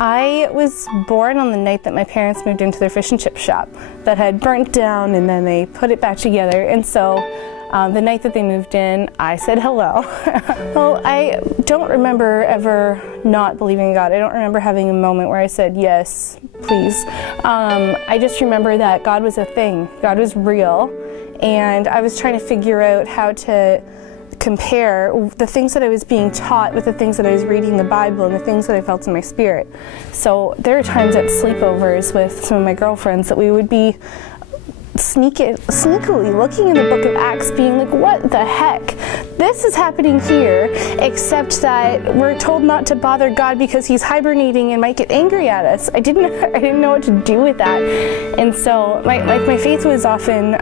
I was born on the night that my parents moved into their fish and chip shop that had burnt down, and then they put it back together. And so the night that they moved in, I said hello. Well, I don't remember ever not believing in God. I don't remember having a moment where I said, yes, please. I just remember that God was a thing. God was real. And I was trying to figure out how to compare the things that I was being taught with the things that I was reading in the Bible and the things that I felt in my spirit. So there are times at sleepovers with some of my girlfriends that we would be sneakily looking in the book of Acts being like, what the heck? This is happening here, except that we're told not to bother God because he's hibernating and might get angry at us. I didn't know what to do with that. And so my faith was often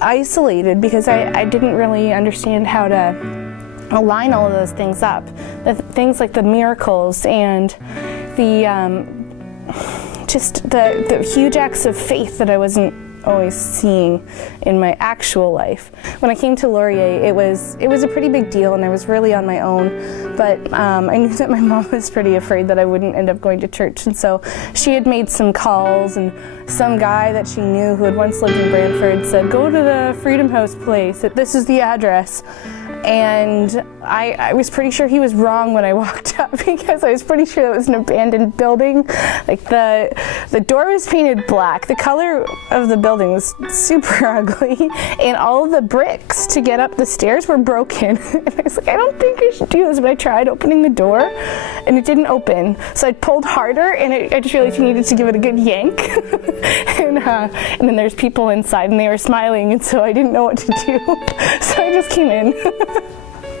isolated because I didn't really understand how to align all of those things up. The things like the miracles and just the huge acts of faith that I wasn't always seeing in my actual life. When I came to Laurier, it was a pretty big deal, and I was really on my own, but I knew that my mom was pretty afraid that I wouldn't end up going to church, and so she had made some calls, and some guy that she knew who had once lived in Brantford said, go to the Freedom House place, this is the address. And I was pretty sure he was wrong when I walked up, because I was pretty sure it was an abandoned building. Like the door was painted black. The color of the building was super ugly, and all of the bricks to get up the stairs were broken. And I was like, I don't think I should do this, but I tried opening the door, and it didn't open. So I pulled harder, and I just realized you needed to give it a good yank. and then there's people inside, and they were smiling, and so I didn't know what to do. So I just came in.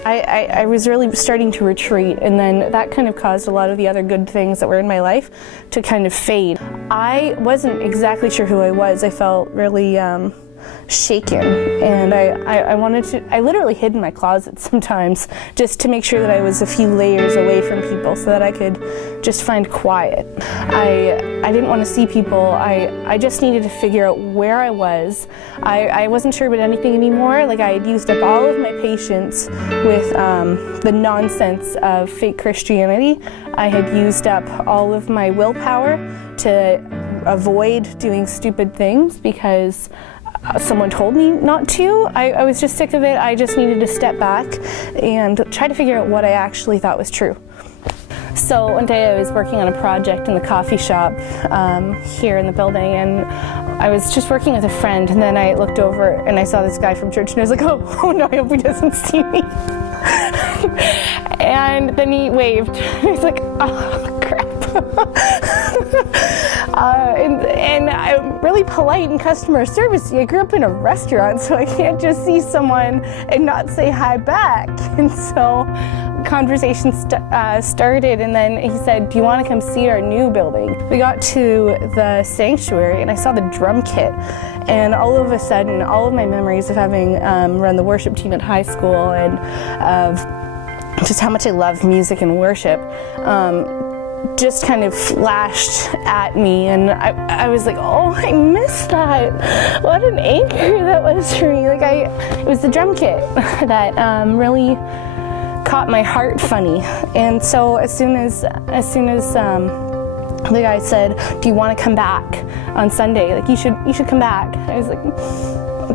I was really starting to retreat, and then that kind of caused a lot of the other good things that were in my life to kind of fade. I wasn't exactly sure who I was. I felt really shaken, and I literally hid in my closet sometimes just to make sure that I was a few layers away from people so that I could just find quiet. I didn't want to see people. I just needed to figure out where I was. I wasn't sure about anything anymore. Like, I had used up all of my patience with the nonsense of fake Christianity. I had used up all of my willpower to avoid doing stupid things because someone told me not to. I was just sick of it. I just needed to step back and try to figure out what I actually thought was true. So one day I was working on a project in the coffee shop here in the building, and I was just working with a friend, and then I looked over and I saw this guy from church, and I was like, oh no, I hope he doesn't see me. And then he waved. I was like, oh crap. And I'm really polite in customer service. I grew up in a restaurant, so I can't just see someone and not say hi back. And so conversation started, and then he said, do you want to come see our new building? We got to the sanctuary, and I saw the drum kit, and all of a sudden, all of my memories of having run the worship team at high school and of just how much I love music and worship just kind of flashed at me, and I was like, oh, I missed that. What an anchor that was for me. Like, it was the drum kit that really caught my heart funny. And so as soon as the guy said, do you want to come back on Sunday? Like, you should come back. I was like,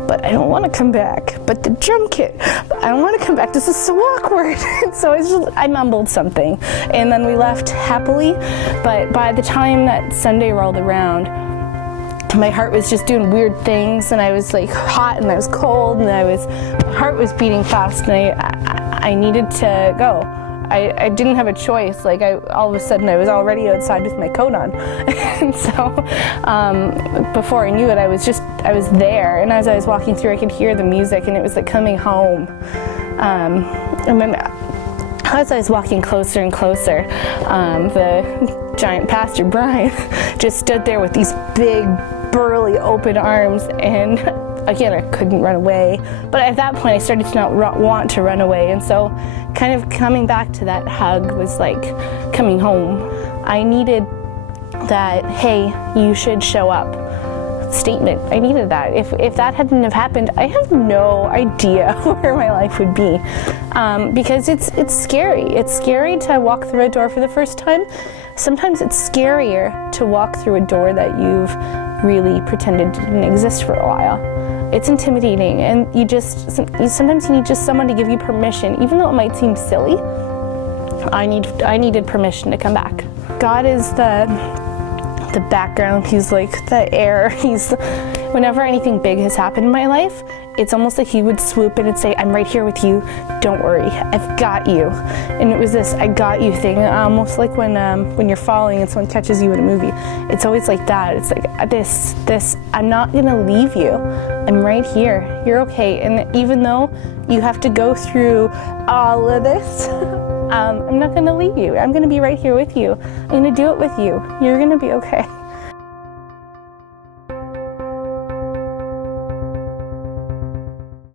but I don't want to come back. But the drum kit, I don't want to come back. This is so awkward. And so I mumbled something, and then we left happily. But by the time that Sunday rolled around, my heart was just doing weird things, and I was like hot, and I was cold, and my heart was beating fast, and I needed to go. I didn't have a choice. Like, all of a sudden I was already outside with my coat on. And so before I knew it, I was there, and as I was walking through, I could hear the music, and it was like coming home. And then as I was walking closer and closer, the giant Pastor Brian just stood there with these big, burly, open arms, and again, I couldn't run away. But at that point, I started to not want to run away, and so kind of coming back to that hug was like coming home. I needed that, hey, you should show up statement. I needed that. If that hadn't have happened, I have no idea where my life would be. because it's scary. It's scary to walk through a door for the first time. Sometimes it's scarier to walk through a door that you've really pretended didn't exist for a while. It's intimidating, and sometimes you need just someone to give you permission, even though it might seem silly. I needed permission to come back. God is the background. He's like the air. Whenever anything big has happened in my life, it's almost like he would swoop in and say, I'm right here with you. Don't worry, I've got you. And it was this I got you thing, almost like when you're falling and someone catches you in a movie. It's always like that. It's like this, I'm not gonna leave you. I'm right here. You're okay. And even though you have to go through all of this, I'm not gonna leave you. I'm gonna be right here with you. I'm gonna do it with you. You're gonna be okay.